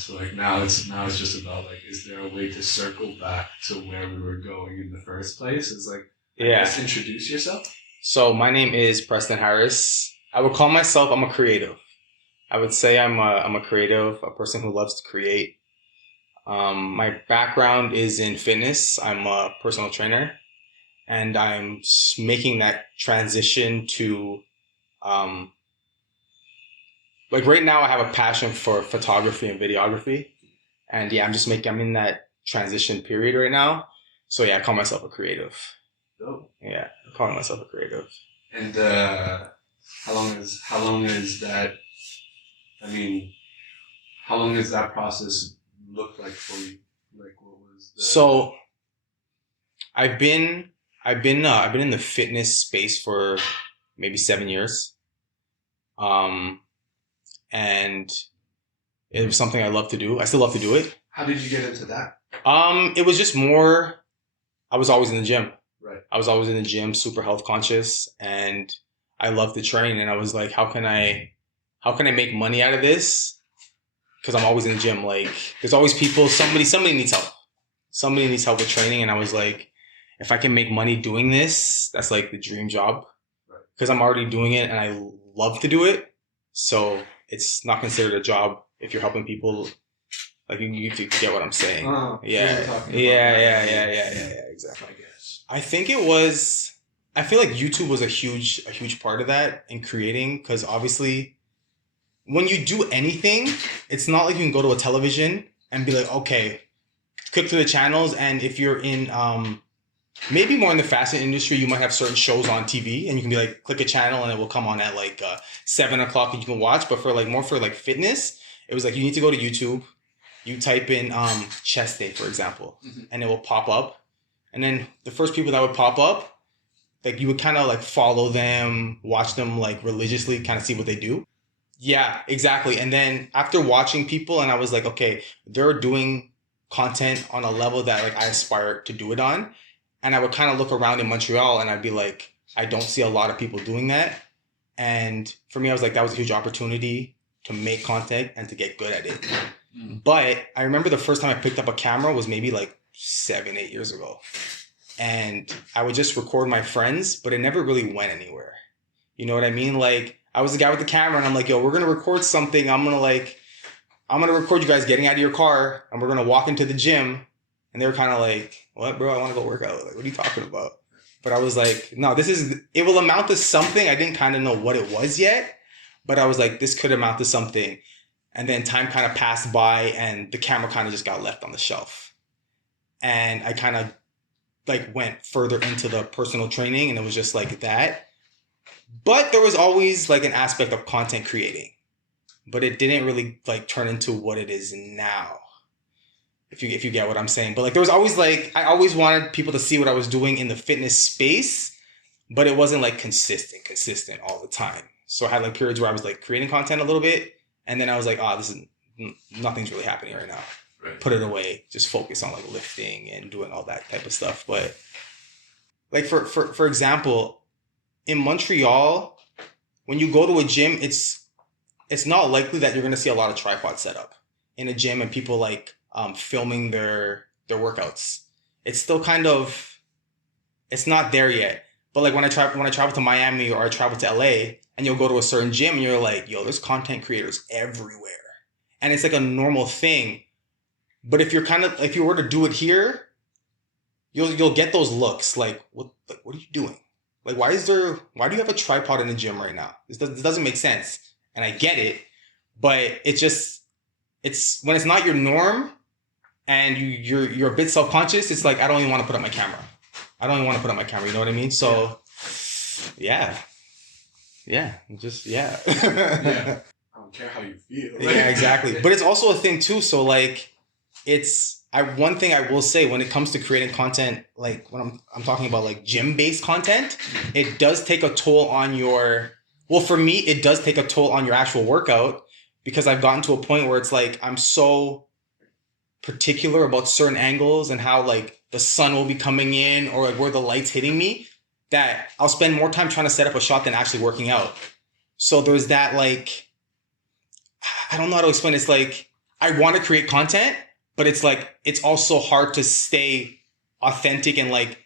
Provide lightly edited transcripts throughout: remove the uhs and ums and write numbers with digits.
So like now it's just about like, is there a way to circle back to where we were going in the first place? It's like, I Yeah. guess introduce yourself. So my name is Preston Harris. I would call myself, I'm a creative. I would say I'm a creative, a person who loves to create. My background is in fitness. I'm a personal trainer, and I'm making that transition to, um, like right now I have a passion for photography and videography. And yeah, I'm in that transition period right now. So yeah, I call myself a creative. Oh. Yeah, I'm calling myself a creative. And how long is that? I mean, how long has that process looked like for you? Like, what was the? So I've been in the fitness space for maybe 7 years. Um, and it was something I love to do. I still love to do it. How did you get into that? It was just more, I was always in the gym. Right. I was always in the gym, super health conscious, and I love to train. And I was like, how can I make money out of this? Because I'm always in the gym. Like, there's always people, somebody needs help. Somebody needs help with training. And I was like, if I can make money doing this, that's like the dream job. Right. Because I'm already doing it and I love to do it. So it's not considered a job if you're helping people. Like, you get what I'm saying. Yeah, exactly. I guess. I think I feel like YouTube was a huge part of that in creating, because obviously when you do anything, it's not like you can go to a television and be like, okay, click through the channels. And if you're in, maybe more in the fashion industry, you might have certain shows on TV and you can be like, click a channel and it will come on at like 7 o'clock and you can watch. But for fitness, it was like, you need to go to YouTube. You type in chest day, for example, and it will pop up. And then the first people that would pop up, like you would kind of like follow them, watch them like religiously, kind of see what they do. Yeah, exactly. And then after watching people, and I was like, okay, they're doing content on a level that like I aspire to do it on. And I would kind of look around in Montreal and I'd be like, I don't see a lot of people doing that. And for me, I was like, that was a huge opportunity to make content and to get good at it. But I remember the first time I picked up a camera was maybe like 7-8 years ago. And I would just record my friends, but it never really went anywhere. You know what I mean? Like, I was the guy with the camera and I'm like, yo, we're going to record something. I'm going to record you guys getting out of your car and we're going to walk into the gym. And they were kind of like, what, bro? I want to go work out. Like, what are you talking about? But I was like, no, it will amount to something. I didn't kind of know what it was yet, but I was like, this could amount to something. And then time kind of passed by and the camera kind of just got left on the shelf. And I kind of like went further into the personal training and it was just like that. But there was always like an aspect of content creating, but it didn't really like turn into what it is now. If you get what I'm saying. But like there was always like, I always wanted people to see what I was doing in the fitness space, but it wasn't like consistent all the time. So I had like periods where I was like creating content a little bit. And then I was like, nothing's really happening right now. Right. Put it away. Just focus on like lifting and doing all that type of stuff. But like for example, in Montreal, when you go to a gym, it's not likely that you're going to see a lot of tripods set up in a gym and people like filming their workouts. It's still kind of, it's not there yet. But like when I travel to Miami or I travel to LA and you'll go to a certain gym and you're like, yo, there's content creators everywhere. And it's like a normal thing. But if you were to do it here, you'll get those looks like, what are you doing? Like, why do you have a tripod in the gym right now? This doesn't make sense. And I get it, but it's when it's not your norm and you're a bit self-conscious, it's like, I don't even want to put up my camera. You know what I mean? So, yeah. Yeah. Yeah. I don't care how you feel. Yeah, exactly. But it's also a thing too. So like, one thing I will say when it comes to creating content, like when I'm talking about like gym-based content, it does take a toll on for me, it does take a toll on your actual workout, because I've gotten to a point where it's like, I'm so particular about certain angles and how like the sun will be coming in or like where the light's hitting me, that I'll spend more time trying to set up a shot than actually working out. So there's that, like, I don't know how to explain it. It's like, I want to create content, but it's like, it's also hard to stay authentic and like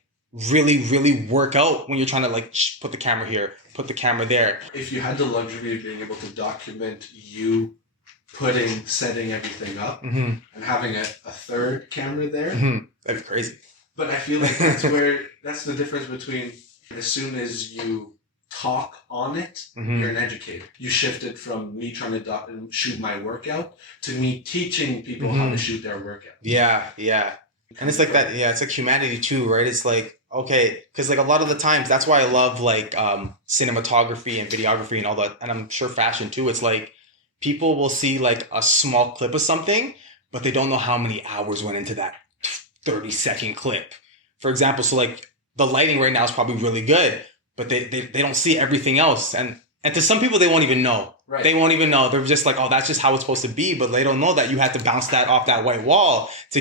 really, really work out when you're trying to like put the camera here, put the camera there. If you had the luxury of being able to document you setting everything up Mm-hmm. and having a third camera there, Mm-hmm. That'd be crazy. but I feel like that's the difference between as soon as you talk on it, Mm-hmm. you're an educator. You shifted from me trying to shoot my workout to me teaching people how to shoot their workout. Yeah, yeah. And it's like that, yeah, it's like humanity too, right? It's like, okay, because like a lot of the times, that's why I love like cinematography and videography and all that, and I'm sure fashion too. It's like people will see like a small clip of something, but they don't know how many hours went into that 30-second clip. For example, so like the lighting right now is probably really good, but they don't see everything else. And to some people, they won't even know. Right. They won't even know. They're just like, oh, that's just how it's supposed to be. But they don't know that you had to bounce that off that white wall to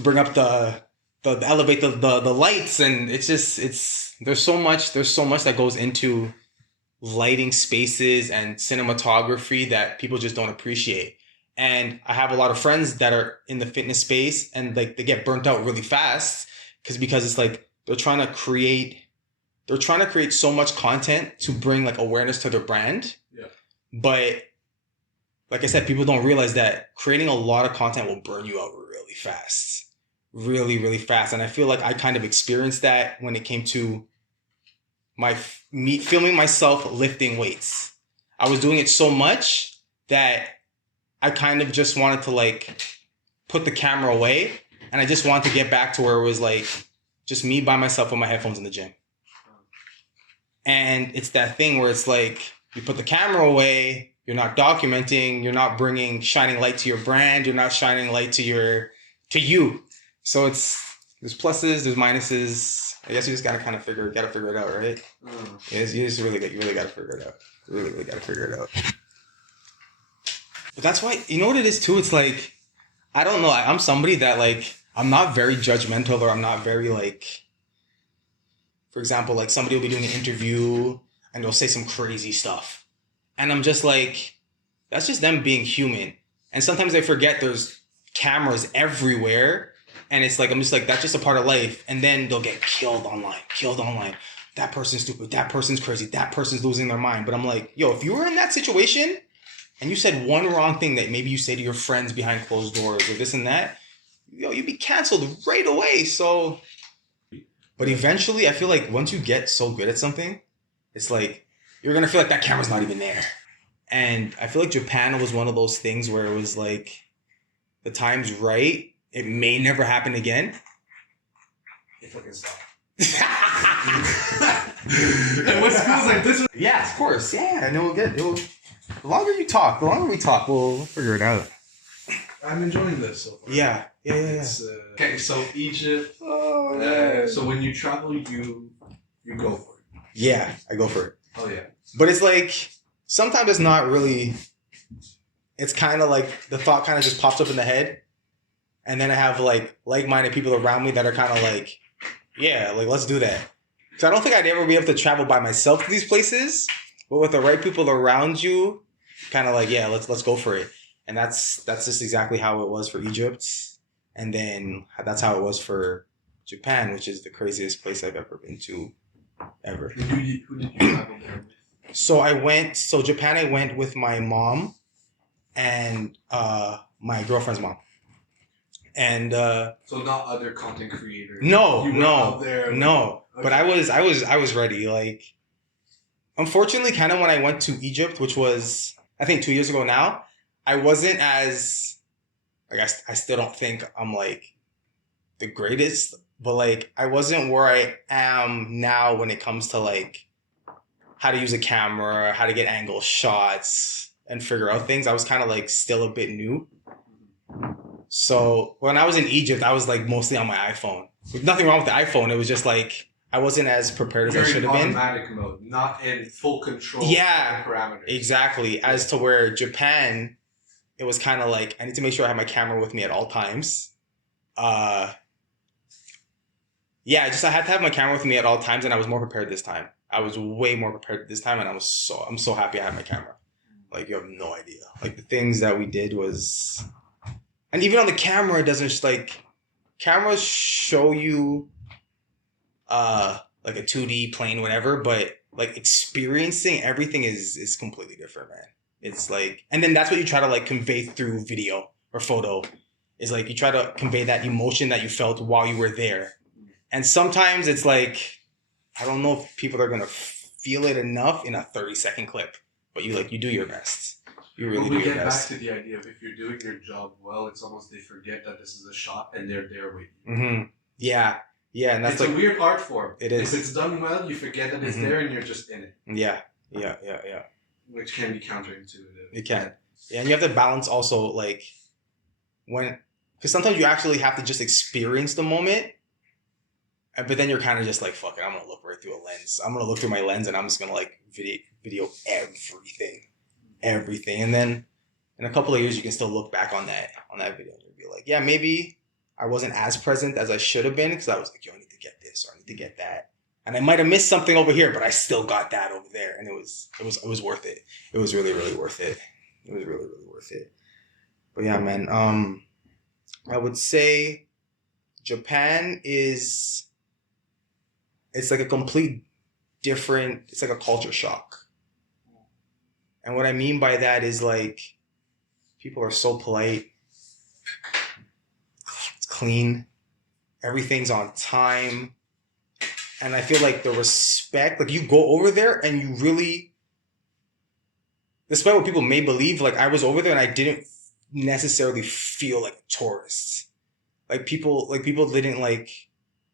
bring up the elevate the lights. And it's just, there's so much that goes into lighting spaces and cinematography that people just don't appreciate. And I have a lot of friends that are in the fitness space and like they get burnt out really fast because it's like they're trying to create so much content to bring like awareness to their brand. Yeah. But like I said, people don't realize that creating a lot of content will burn you out really fast. Really, really fast. And I feel like I kind of experienced that when it came to me filming myself lifting weights. I was doing it so much that I kind of just wanted to like put the camera away and I just wanted to get back to where it was like just me by myself with my headphones in the gym. And it's that thing where it's like you put the camera away, you're not documenting, you're not bringing shining light to your brand, you're not shining light to you. So there's pluses, there's minuses. I guess you just gotta kind of figure it out, right? Yeah, you really gotta figure it out. You really gotta figure it out. But that's why, you know what it is too? It's like, I don't know. I'm somebody that like, I'm not very judgmental or I'm not very like, for example, like somebody will be doing an interview and they'll say some crazy stuff. And I'm just like, that's just them being human. And sometimes they forget there's cameras everywhere. And it's like, I'm just like, that's just a part of life. And then they'll get killed online. That person's stupid. That person's crazy. That person's losing their mind. But I'm like, yo, if you were in that situation and you said one wrong thing that maybe you say to your friends behind closed doors or this and that, yo, you'd be canceled right away. So, but eventually I feel like once you get so good at something, it's like, you're going to feel like that camera's not even there. And I feel like Japan was one of those things where it was like, the time's right. It may never happen again. If I can stop. And what's cool is like this. Yeah, of course. Yeah, and the longer we talk, we'll figure it out. I'm enjoying this so far. Yeah. Okay, so Egypt. So when you travel, you go for it. Yeah, I go for it. Oh yeah. But it's like sometimes it's not really. It's kind of like the thought kind of just pops up in the head, and then I have like-minded people around me that are kind of like, yeah, like let's do that. So I don't think I'd ever be able to travel by myself to these places, but with the right people around you, kind of like, yeah, let's go for it. And that's just exactly how it was for Egypt, and then that's how it was for Japan, which is the craziest place I've ever been to, ever. Who did you travel there with? So Japan, I went with my mom and my girlfriend's mom. And so not other content creators. No. Okay. But I was ready. Like, unfortunately, kind of when I went to Egypt, which was I think 2 years ago now, I wasn't as I still don't think I'm like the greatest, but like I wasn't where I am now when it comes to like how to use a camera, how to get angle shots and figure out things. I was kind of like still a bit new. So when I was in Egypt, I was like mostly on my iPhone. With nothing wrong with the iPhone. It was just like I wasn't as prepared as I should have been. You're in automatic mode, not in full control. Yeah, of the parameters. Exactly. As to where Japan, it was kind of like I need to make sure I have my camera with me at all times. I had to have my camera with me at all times, and I was more prepared this time. I was way more prepared this time, and I'm so happy I had my camera. Like, you have no idea. Like, the things that we did was And even on the camera, it doesn't like cameras show you like a 2D plane, whatever, but like experiencing everything is completely different, man. It's like, and then that's what you try to like convey through video or photo, is like you try to convey that emotion that you felt while you were there. And sometimes it's like, I don't know if people are gonna feel it enough in a 30-second clip, but you do your best. You really do your best. Back to the idea of if you're doing your job well, it's almost they forget that this is a shot and they're there with you. Mm-hmm. Yeah, and that's it's like a weird art form. It is. If it's done well, you forget that it's there and you're just in it. Yeah. Which can be counterintuitive. It can. Yeah, and you have to balance also like because sometimes you actually have to just experience the moment, but then you're kind of just like, fuck it, I'm gonna look right through a lens. I'm gonna look through my lens and I'm just gonna like video everything, and then in a couple of years you can still look back on that video and you'll be like, yeah, maybe I wasn't as present as I should have been because I was like, yo, I need to get this or I need to get that, and I might have missed something over here, but I still got that over there, and it was worth it. It was really worth it. It was really worth it. But yeah, man, I would say Japan it's like a complete different, it's like a culture shock. And what I mean by that is like, people are so polite. It's clean. Everything's on time. And I feel like the respect, like you go over there and you really, despite what people may believe, like I was over there and I didn't necessarily feel like a tourist. Like people didn't like,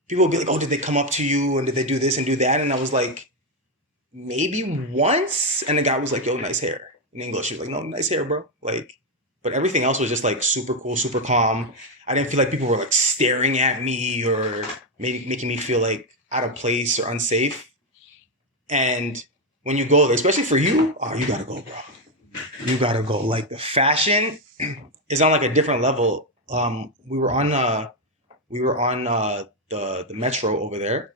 people would be like, oh, did they come up to you and did they do this and do that? And I was like, maybe once. And the guy was like, yo, nice hair. In English, he was like, no, nice hair, bro. Like, but everything else was just like super cool, super calm. I didn't feel like people were like staring at me or maybe making me feel like out of place or unsafe. And when you go there, especially for you, oh, you gotta go, bro. You gotta go. Like the fashion is on like a different level. We were on the metro over there,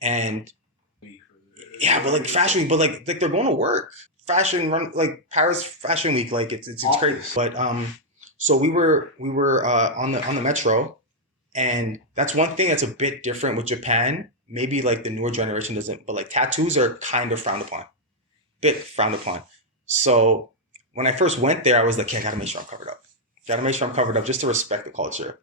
and yeah, but like fashion week, but like they're going to work. Fashion run, like Paris Fashion Week, like it's crazy. But so we were on the metro, and that's one thing that's a bit different with Japan. Maybe like the newer generation doesn't, but like tattoos are kind of frowned upon, bit frowned upon. So when I first went there, I was like, okay, I gotta make sure I'm covered up. Gotta make sure I'm covered up just to respect the culture.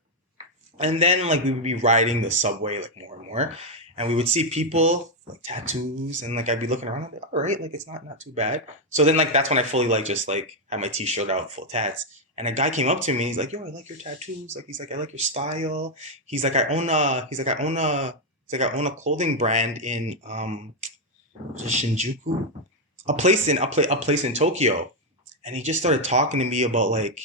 And then like we would be riding the subway like more and more, and we would see people like tattoos, and like I'd be looking around, I'd be like, all right, like it's not too bad. So then like that's when I fully like just like had my t-shirt out full tats. And a guy came up to me, he's like, yo, I like your tattoos. Like he's like, I like your style. He's like, I own a clothing brand in Shinjuku, a place in Tokyo. And he just started talking to me about like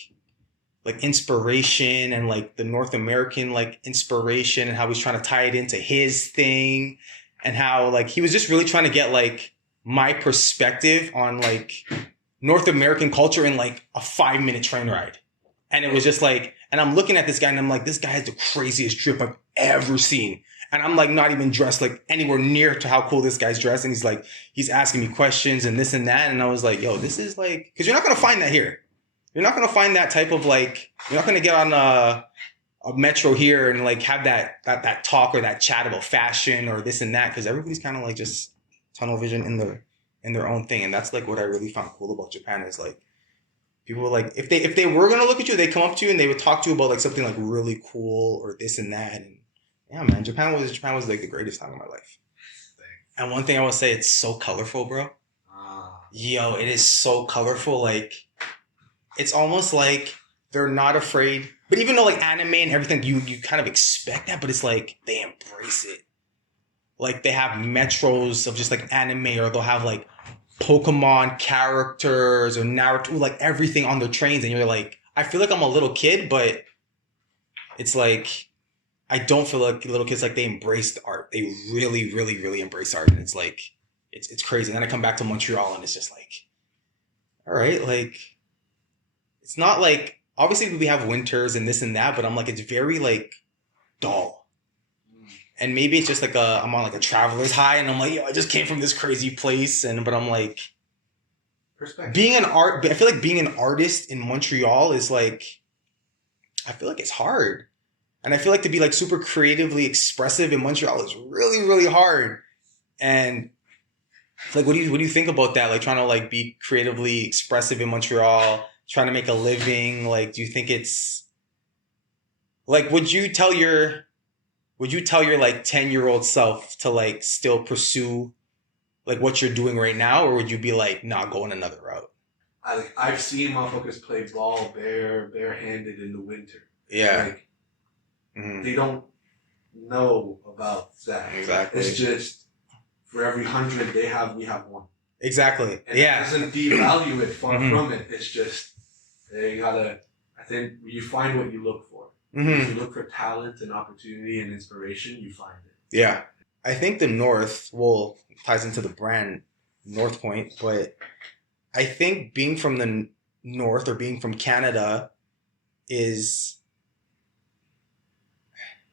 inspiration and like the North American like inspiration and how he's trying to tie it into his thing, and how like he was just really trying to get like my perspective on like North American culture in like a 5-minute train ride. And it was just like, and I'm looking at this guy and I'm like, this guy has the craziest drip I've ever seen. And I'm like not even dressed like anywhere near to how cool this guy's dressed. And he's like, he's asking me questions and this and that. And I was like, yo, this is like, because you're not going to find that here. You're not going to find that type of like, you're not going to get on a metro here and like have that talk or that chat about fashion or this and that. Because everybody's kind of like just tunnel vision in their own thing. And that's like what I really found cool about Japan is like, people were like, if they were going to look at you, they'd come up to you and they would talk to you about like something like really cool or this and that. And yeah, man, Japan was like the greatest time of my life. And one thing I will say, it's so colorful, bro. Yo, it is so colorful. Like, it's almost like they're not afraid. But even though like anime and everything, you kind of expect that, but it's like they embrace it. Like they have metros of just like anime, or they'll have like Pokemon characters or Naruto, like everything on their trains. And you're like, I feel like I'm a little kid, but it's like, I don't feel like little kids, like they embrace the art. They really, really, really embrace art. And it's like, it's crazy. And then I come back to Montreal and it's just like, all right, like, it's not like, obviously we have winters and this and that, but I'm like, it's very like dull. And maybe it's just like I'm on like a traveler's high and I'm like, yo, I just came from this crazy place. But I'm like, I feel like being an artist in Montreal is like, I feel like it's hard. And I feel like to be like super creatively expressive in Montreal is really, really hard. And like, what do you think about that? Like trying to like be creatively expressive in Montreal, trying to make a living. Like, do you think it's like, would you tell your like 10-year-old self to like still pursue like what you're doing right now? Or would you be like, nah, go in another route? I've seen motherfuckers play ball barehanded in the winter. Yeah. Like, they don't know about that. Exactly. It's just for every 100 they have, we have one. Exactly. And yeah. It doesn't devalue it, far from it. It's just, you gotta, I think you find what you look for. If you look for talent and opportunity and inspiration, you find it. Yeah. I think the North, well, ties into the brand North Point, but I think being from the North or being from Canada is,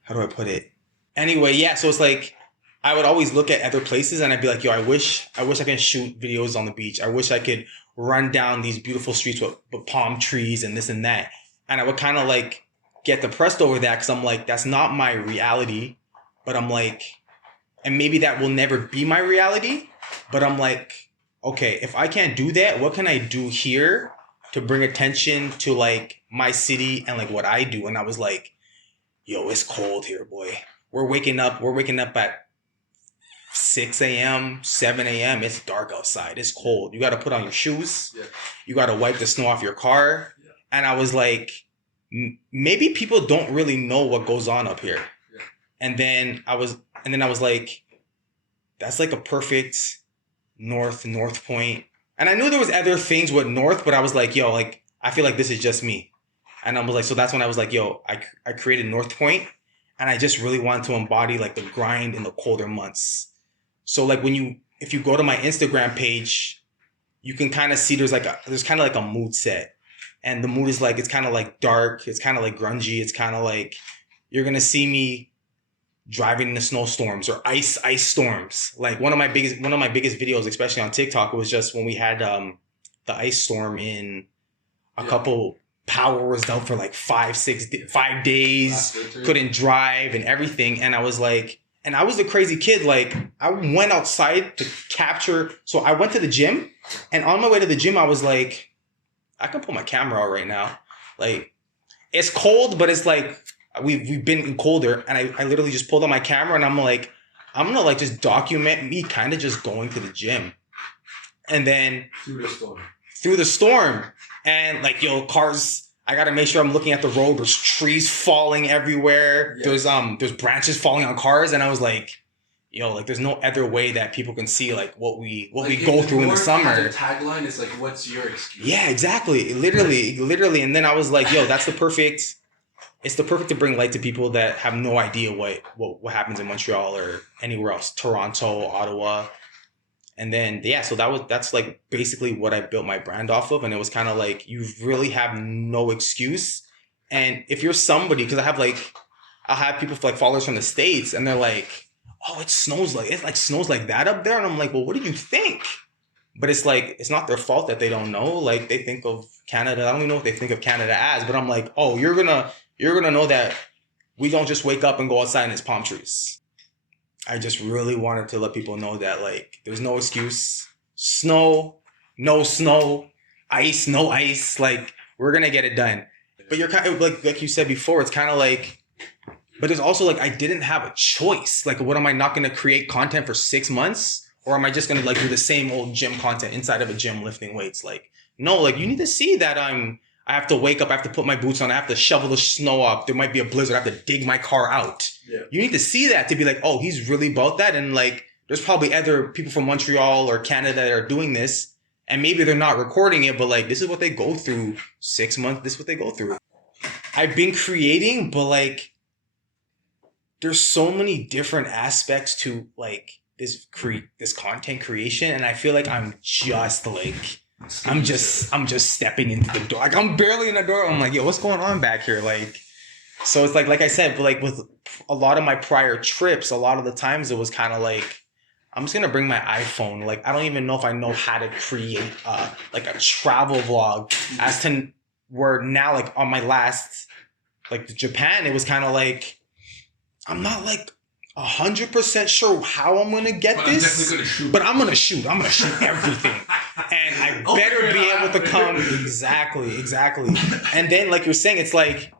how do I put it? Anyway, yeah, so it's like, I would always look at other places and I'd be like, yo, I wish I can shoot videos on the beach. I wish I could run down these beautiful streets with palm trees and this and that. And I would kind of like get depressed over that because I'm like, that's not my reality. But I'm like, and maybe that will never be my reality. But I'm like, okay, if I can't do that, what can I do here to bring attention to like my city and like what I do? And I was like, yo, it's cold here, boy. We're waking up at 6 a.m., 7 a.m. It's dark outside. It's cold. You got to put on your shoes. Yeah. You got to wipe the snow off your car. Yeah. And I was like, maybe people don't really know what goes on up here. Yeah. And then I was like, that's like a perfect North Point. And I knew there was other things with North, but I was like, yo, like, I feel like this is just me. And I was like, so that's when I was like, yo, I created North Point, and I just really wanted to embody like the grind in the colder months. So like if you go to my Instagram page, you can kind of see there's kind of like a mood set. And the mood is like, it's kind of like dark. It's kind of like grungy. It's kind of like, you're going to see me driving in the snowstorms or ice storms. Like one of my biggest videos, especially on TikTok, was just when we had the ice storm in a couple. Power was down for like 5 days, couldn't drive and everything. And I was like, and I was a crazy kid. Like I went outside to capture. So I went to the gym, and on my way to the gym, I was like, I can pull my camera out right now. Like it's cold, but it's like, we've been colder. And I literally just pulled out my camera, and I'm like, I'm going to like just document me kind of just going to the gym. And then through the storm. And like, yo, cars, I got to make sure I'm looking at the road. There's trees falling everywhere. Yes. There's branches falling on cars. And I was like, yo, like there's no other way that people can see like what we go through in the summer. The tagline is like, what's your excuse? Yeah, exactly. Literally. And then I was like, yo, it's the perfect to bring light to people that have no idea what happens in Montreal or anywhere else, Toronto, Ottawa. And then, yeah, so that's like basically what I built my brand off of. And it was kind of like, you really have no excuse. And if you're somebody, because I'll have people like followers from the States, and they're like, oh, it snows like that up there. And I'm like, well, what did you think? But it's like, it's not their fault that they don't know. Like they think of Canada. I don't even know what they think of Canada as, but I'm like, oh, you're gonna know that we don't just wake up and go outside and it's palm trees. I just really wanted to let people know that like there's no excuse. Snow, no snow, ice, no ice. Like we're gonna get it done. But you're kind of like you said before, it's kind of like, but there's also like I didn't have a choice. Like, what am I not gonna create content for 6 months, or am I just gonna like do the same old gym content inside of a gym lifting weights? Like, no, like you need to see that I have to wake up, I have to put my boots on, I have to shovel the snow up. There might be a blizzard, I have to dig my car out. Yeah. You need to see that to be like, oh, he's really about that. And like, there's probably other people from Montreal or Canada that are doing this. And maybe they're not recording it, but like, this is what they go through 6 months. This is what they go through. I've been creating, but like, there's so many different aspects to like this content creation. And I feel like I'm just stepping into the door. Like I'm barely in the door. I'm like, yo, what's going on back here? Like, so it's like I said, but like with a lot of my prior trips, a lot of the times it was kind of like, I'm just going to bring my iPhone. Like, I don't even know if I know how to create like a travel vlog as to where now, like on my last like Japan, it was kind of like, I'm not like 100% sure how I'm gonna get but this, I'm definitely gonna shoot. but I'm gonna shoot. I'm gonna shoot everything, and I better be able to come. Exactly. And then, like you're saying, it's like,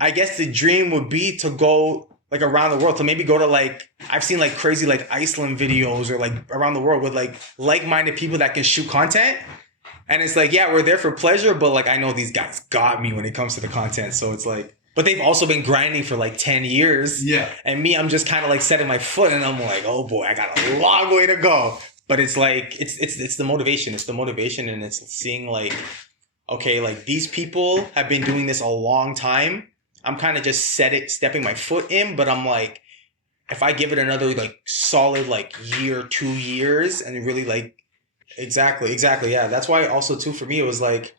I guess the dream would be to go like around the world, to maybe go to like, I've seen like crazy like Iceland videos or like around the world with like-minded people that can shoot content. And it's like, yeah, we're there for pleasure, but like, I know these guys got me when it comes to the content. So it's like, but they've also been grinding for like 10 years. Yeah. And me, I'm just kind of like setting my foot and I'm like, oh boy, I got a long way to go. But it's like, it's the motivation. It's the motivation, and it's seeing like, okay, like these people have been doing this a long time. I'm kind of just stepping my foot in, but I'm like, if I give it another like solid like year, 2 years, and really like, exactly, yeah. That's why also too for me it was like,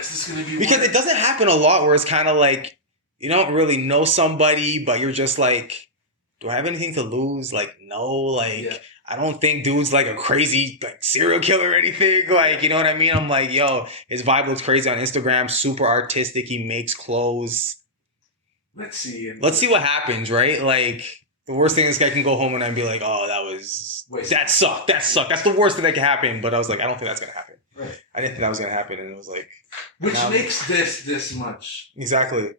is this gonna be because it doesn't happen a lot where it's kind of like you don't really know somebody, but you're just like, do I have anything to lose? Like, no, like. Yeah. I don't think dude's like a crazy like serial killer or anything. Like, you know what I mean? I'm like, yo, his vibe looks crazy on Instagram. Super artistic. He makes clothes. Let's see what happens, right? Like, the worst thing, this guy can go home and I'd be like, oh, that sucked. That's the worst thing that can happen. But I was like, I don't think that's going to happen. Right. I didn't think that was going to happen. And it was like. Which makes this much. Exactly.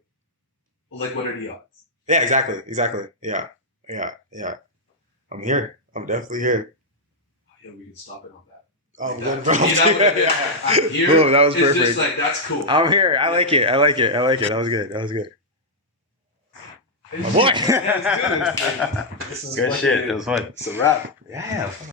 Like, what are the odds? Yeah, exactly. Yeah. I'm here. I'm definitely here. Yeah, we can stop it on that. Oh, like good, bro. I'm here. Boom, that was perfect. Just like, that's cool. I'm here. I like it. That was good. My boy. This is good shit. It was fun. It's a wrap. Yeah.